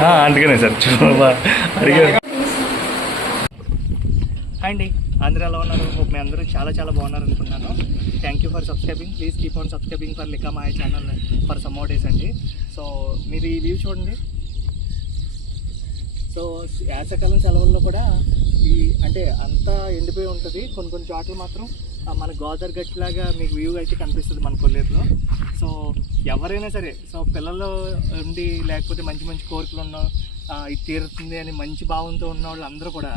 అందుకనే సార్ అడిగా. హాయ్ అండి, అందరూ ఎలా ఉన్నారు? మీ అందరూ చాలా చాలా బాగున్నారు అనుకుంటున్నాను. Thank you for subscribing. Please keep on subscribing for లికా my channel for some more days అండి. సో మీరు ఈ వ్యూ చూడండి. సో వేసవికాలం సెలవుల్లో కూడా ఈ అంటే అంతా ఎండిపోయి ఉంటుంది. కొన్ని కొన్ని చోట్ల మాత్రం మన గోదావరి గట్టులాగా మీకు వ్యూ అయితే కనిపిస్తుంది మన కొల్లేరులో. సో ఎవరైనా సరే, సో పిల్లలు ఉండి లేకపోతే మంచి మంచి కోరికలు ఉన్న ఇది తీరుతుంది అని మంచి భావంతో ఉన్న వాళ్ళు అందరూ కూడా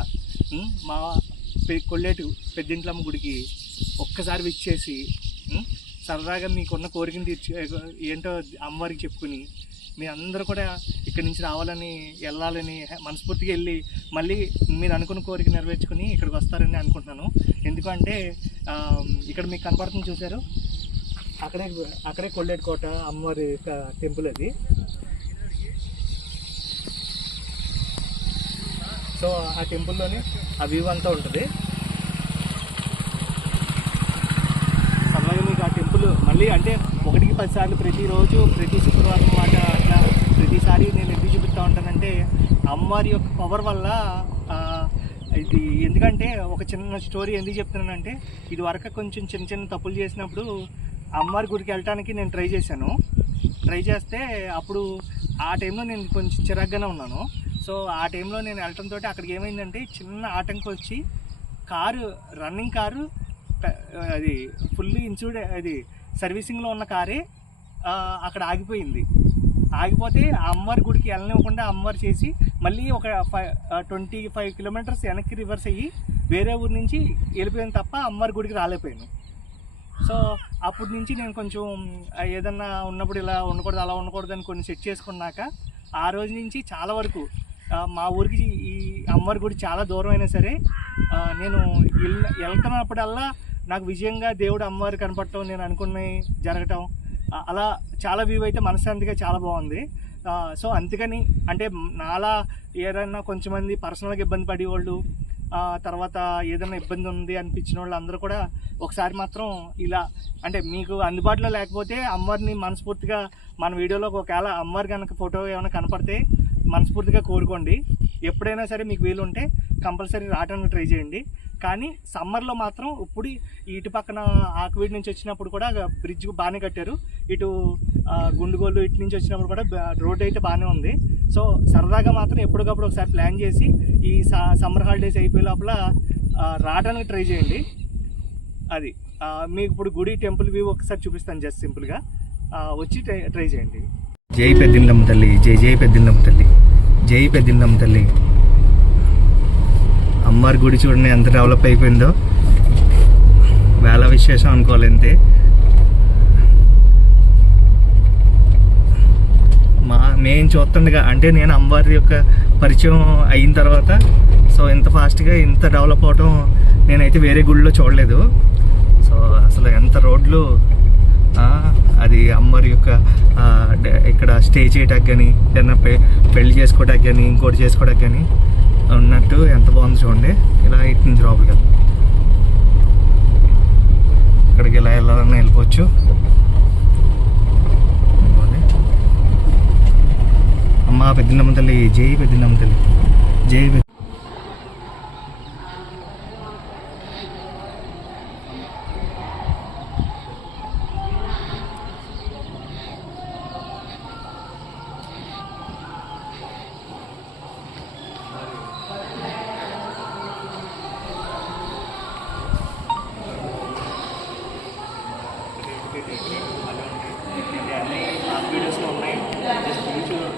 మా కొల్లేటు పెద్దింట్లమ్మ గుడికి ఒక్కసారి విచ్చేసి సరదాగా మీకున్న కోరికను ఏంటో అమ్మవారికి చెప్పుకుని మీ అందరూ కూడా ఇక్కడి నుంచి రావాలని వెళ్ళాలని మనస్ఫూర్తిగా వెళ్ళి మళ్ళీ మీరు అనుకున్న కోరిక నెరవేర్చుకుని ఇక్కడికి వస్తారని అనుకుంటున్నాను. ఎందుకంటే ఇక్కడ మీకు కనపడుతుంది చూసారు, అక్కడే కొల్లేటి కోట అమ్మవారి టెంపుల్ అది. సో ఆ టెంపుల్లోనే ఆ వ్యూ అంతా ఉంటుంది. సరళంగా మీకు ఆ టెంపుల్ మళ్ళీ అంటే 1కి 10 సార్లు ప్రతిరోజు ప్రతి శుక్రవారం మాట అట్లా ప్రతిసారి నేను ఎందుకు చూపిస్తూ ఉంటానంటే అమ్మవారి యొక్క పవర్ వల్ల ఇది. ఎందుకంటే ఒక చిన్న స్టోరీ ఎందుకు చెప్తున్నానంటే ఇది వరకు కొంచెం చిన్న చిన్న తప్పులు చేసినప్పుడు అమ్మవారి గుడికి వెళ్ళటానికి నేను ట్రై చేస్తే అప్పుడు ఆ టైంలో నేను కొంచెం చిరాగ్గానే ఉన్నాను. సో ఆ టైంలో నేను వెళ్ళటంతో అక్కడికి ఏమైందంటే చిన్న ఆటంకం వచ్చి రన్నింగ్ కారు అది ఫుల్లీ అది సర్వీసింగ్లో ఉన్న కారే అక్కడ ఆగిపోతే ఆ అమ్మవారి గుడికి వెళ్ళనివ్వకుండా అమ్మవారు చేసి మళ్ళీ ఒక 25 కిలోమీటర్స్ వెనక్కి రివర్స్ అయ్యి వేరే ఊరి నుంచి వెళ్ళిపోయాను తప్ప అమ్మవారి గుడికి రాలేకపోయాను. సో అప్పటి నుంచి నేను కొంచెం ఏదన్నా ఉన్నప్పుడు ఇలా ఉండకూడదు అలా ఉండకూడదు అని కొన్ని సెట్ చేసుకున్నాక ఆ రోజు నుంచి చాలా వరకు మా ఊరికి ఈ అమ్మవారి గుడి చాలా దూరం అయినా సరే నేను వెళ్తున్నప్పుడల్లా నాకు విజయంగా దేవుడు అమ్మవారు కనపడటం, నేను అనుకున్నవి జరగటం, అలా చాలా వ్యూ అయితే మనశ్శాంతిగా చాలా బాగుంది. సో అందుకని అంటే నాలా ఏదైనా కొంచెం మంది పర్సనల్గా ఇబ్బంది పడేవాళ్ళు, తర్వాత ఏదైనా ఇబ్బంది ఉంది అనిపించిన వాళ్ళు అందరూ కూడా ఒకసారి మాత్రం ఇలా అంటే మీకు అందుబాటులో లేకపోతే అమ్మవారిని మనస్ఫూర్తిగా మన వీడియోలో ఒకవేళ అమ్మవారి కనుక ఫోటో ఏమైనా కనపడితే మనస్ఫూర్తిగా కోరుకోండి. ఎప్పుడైనా సరే మీకు వీలుంటే కంపల్సరీ రావడానికి ట్రై చేయండి. కానీ సమ్మర్లో మాత్రం ఇప్పుడు ఇటు పక్కన ఆకువీడి నుంచి వచ్చినప్పుడు కూడా బ్రిడ్జ్ బాగానే కట్టారు, ఇటు గుండుగోలు ఇటు నుంచి వచ్చినప్పుడు కూడా రోడ్డు అయితే బాగానే ఉంది. సో సరదాగా మాత్రం ఎప్పటికప్పుడు ఒకసారి ప్లాన్ చేసి ఈ సమ్మర్ హాలిడేస్ అయిపోయే లోపల రావడానికి ట్రై చేయండి. అది మీకు ఇప్పుడు గుడి టెంపుల్ వ్యూ ఒకసారి చూపిస్తాను, జస్ట్ సింపుల్గా వచ్చి ట్రై చేయండి. జై పెద్దిండ్లమ్మ తల్లి, జై జై పెద్దిండ్లమ్మ తల్లి, జై పెద్దిండ్లమ్మ తల్లి. అమ్మవారి గుడి చూడండి ఎంత డెవలప్ అయిపోయిందో, వేళ విశేషం అనుకోవాలంతే. మేము చూస్తుండగా అంటే నేను అమ్మవారి యొక్క పరిచయం అయిన తర్వాత సో ఇంత ఫాస్ట్గా ఇంత డెవలప్ అవటం నేనైతే వేరే గుడిలో చూడలేదు. సో అసలు ఎంత రోడ్లు, అది అమ్మవారి యొక్క ఇక్కడ స్టే చేయడానికి కానీ ఏదైనా పెళ్లి చేసుకోవడానికి కానీ ఇంకోటి చేసుకోవడానికి కానీ ఉన్నట్టు ఎంత బాగుంది చూడండి. ఇలా ఇటు నుంచి లోపలికి వెళ్తాం, ఇక్కడికి ఇలా వెళ్ళాలన్నా వెళ్ళిపోవచ్చు. అమ్మ పెద్దిండ్లమ్మ తల్లి, జై పెద్దిండ్లమ్మ తల్లి, జై. అన్నీ వీడియోస్లో ఉన్నాయి, జస్ట్ యూట్యూబ్.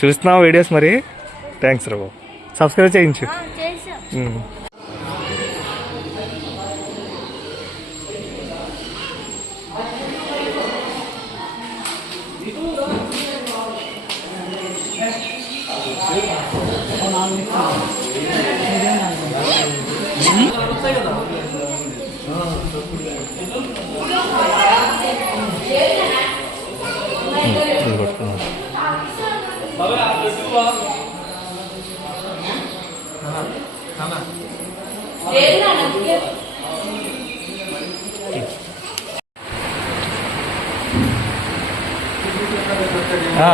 చూస్తున్నావు వీడియోస్ మరి? థ్యాంక్స్ రావు. సబ్స్క్రైబ్ చేయించు.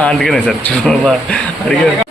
అందుకనే సార్ అడిగారు.